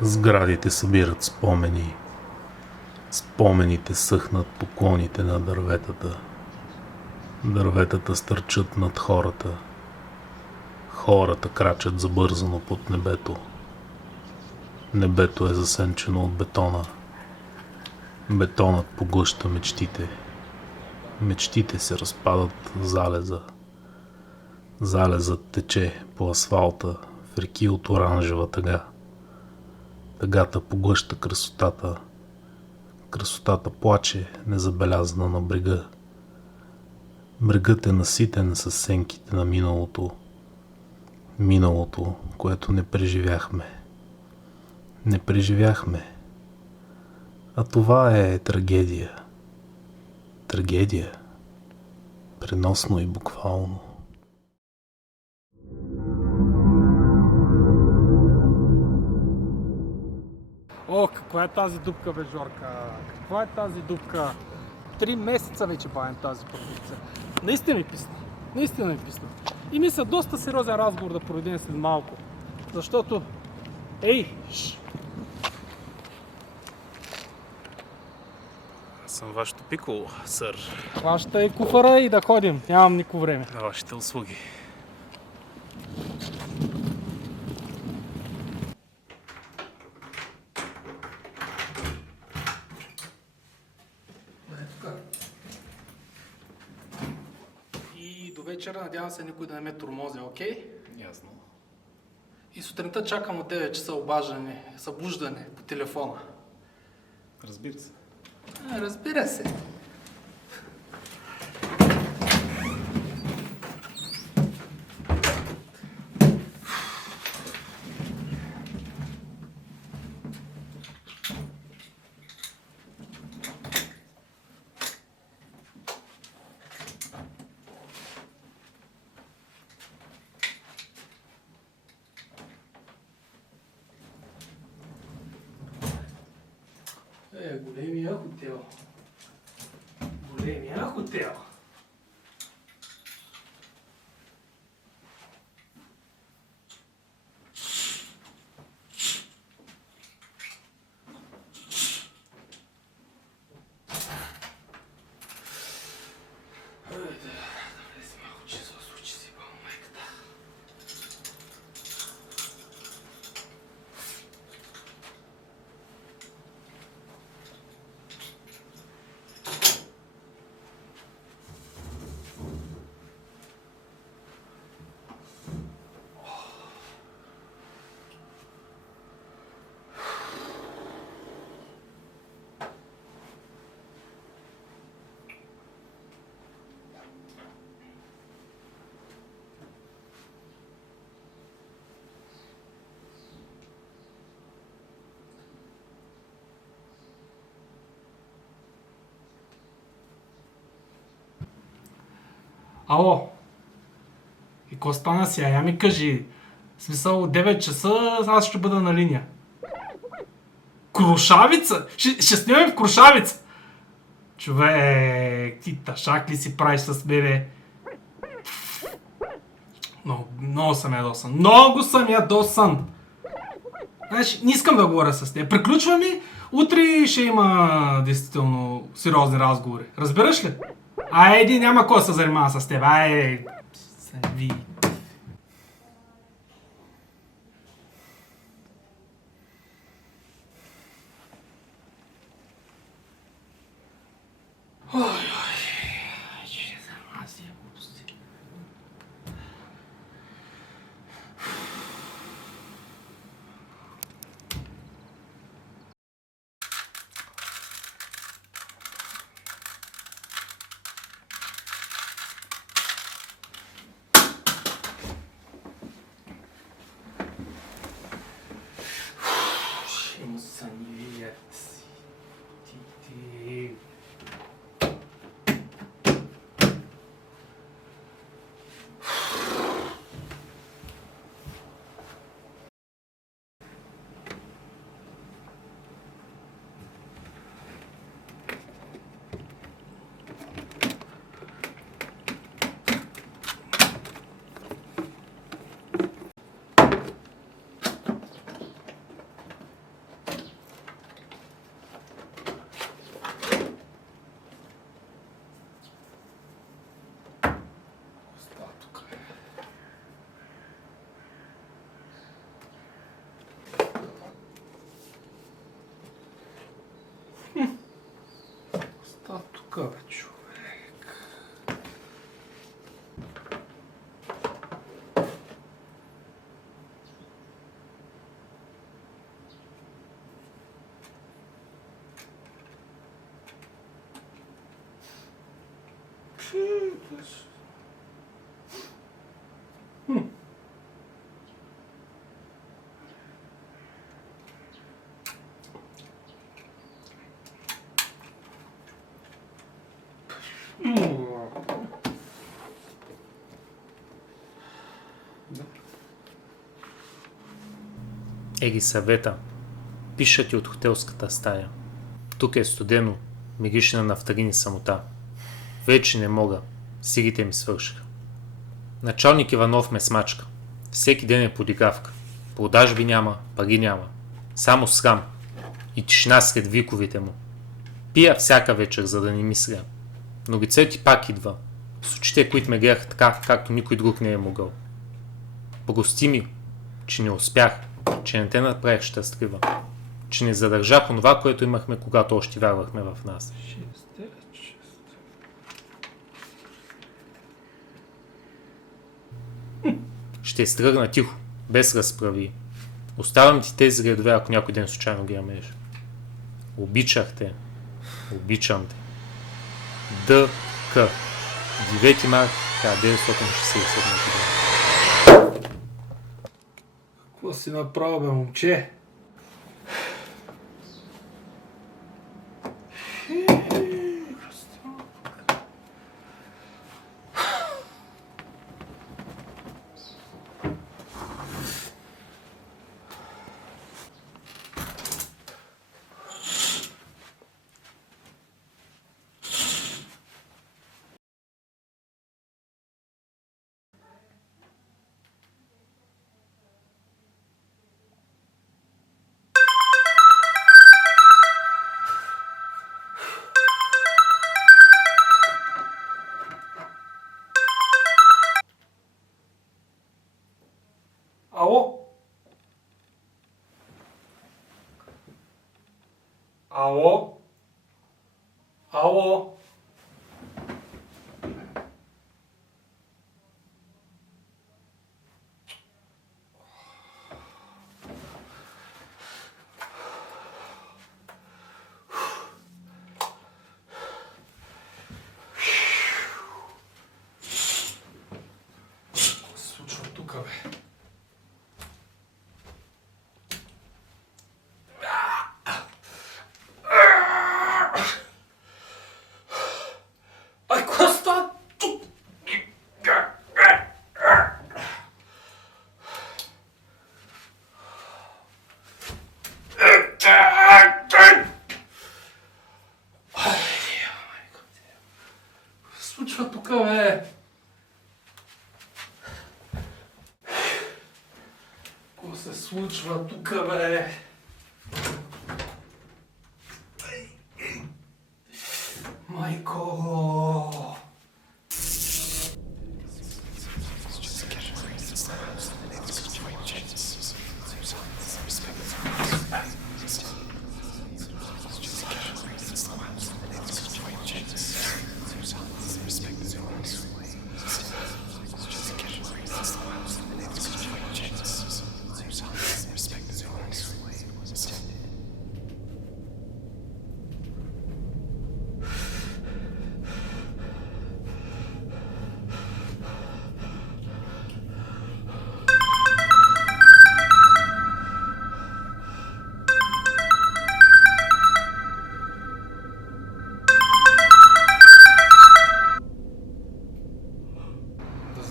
Сградите събират спомени. Спомените съхнат по клоните на дърветата. Дърветата стърчат над хората. Хората крачат забързано под небето. Небето е засенчено от бетона. Бетонът поглъща мечтите. Мечтите се разпадат в залеза. Залезът тече по асфалта в реки от оранжева тъга. Тъгата поглъща красотата. Красотата плаче незабелязана на брега. Брегът е наситен със сенките на миналото. Миналото, което не преживяхме. Не преживяхме. А това е трагедия. Трагедия. Преносно и буквално. О, каква е тази дупка, бе, Жорка? Каква е тази дупка? 3 месеца вече бавим тази продукция. Наистина ми писна. Наистина ми писна. И мисля, доста сериозен разговор да проведем след малко. Защото... Ей! Аз съм вашето пиколо, сър. Хващай куфара и да ходим. Нямам никакво време. На вашите услуги. И до вечера надявам се никой да не ме тормози, окей? Ясно. И сутринта чакам от 9 часа събуждане по телефона. Разбира се. Разбира се. Големия хотел. Големия хотел. Ало, и какво стана сега? Я ми кажи. В смисъл, 9 часа аз ще бъда на линия. Крушавица? Ще снимаме в Крушавица? Човек, ти ташак ли си правиш с мене? Много съм ядосан. Много съм ядосан! Знаеш, не искам да говоря с теб. Приключва ми, утре ще има действително сериозни разговори. Разбираш ли? Айди, няма кой да се занимава с теб. Айде, ви. тук, бе, човек. Елисавета, пиша ти от хотелската стая. Тук е студено, мирише на нафталин и самота. Вече не мога, силите ми свършиха. Началник Иванов ме смачка. Всеки ден е подигравка. Продажби няма, пари няма. Само срам и тишина сред виковите му. Пия всяка вечер, за да не мисля. Но лицето ти пак идва. С очите, които ме гледаха така, както никой друг не е могъл. Прости ми, че не успях, че не те направих щастлива, че не задържах онова, което имахме, когато още вярвахме в нас. Ще изтръгна тихо, без разправи. Оставям ти тези редове, ако някой ден случайно ги намериш. Обичах те. Обичам те. Д.К. 9 март 1967 година. Какво си направил, бе, момче? Ало? Ало? Ало? Какво се случва тук, бе? Ай, какво става тук? Какво се случва тук, бе? Какво се случва тук, бе? Майко!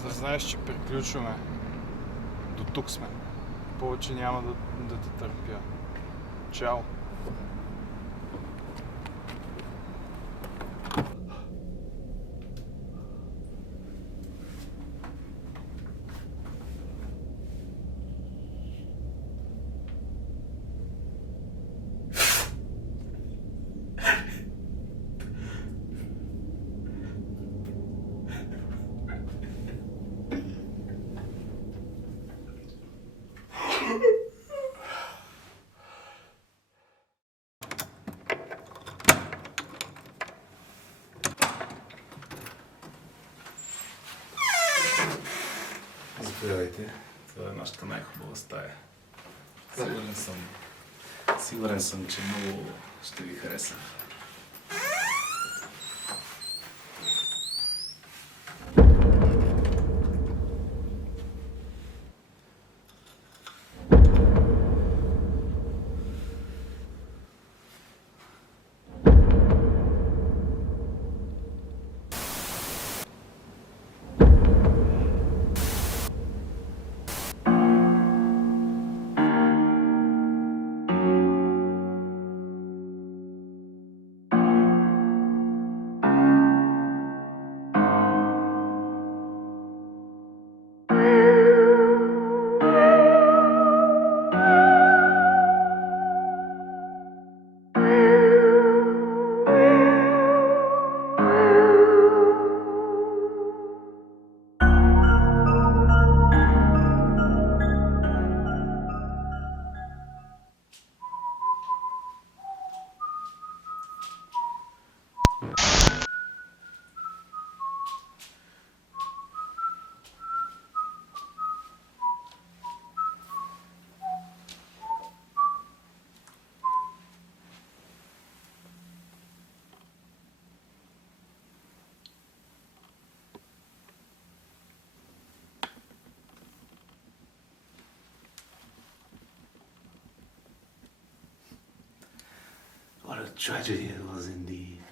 Да знаеш, че приключваме. До тук сме. Повече няма да те търпя. Чао. вашата най-хубава стая. Сигурен съм, че много ще ви хареса. What a tragedy it was indeed.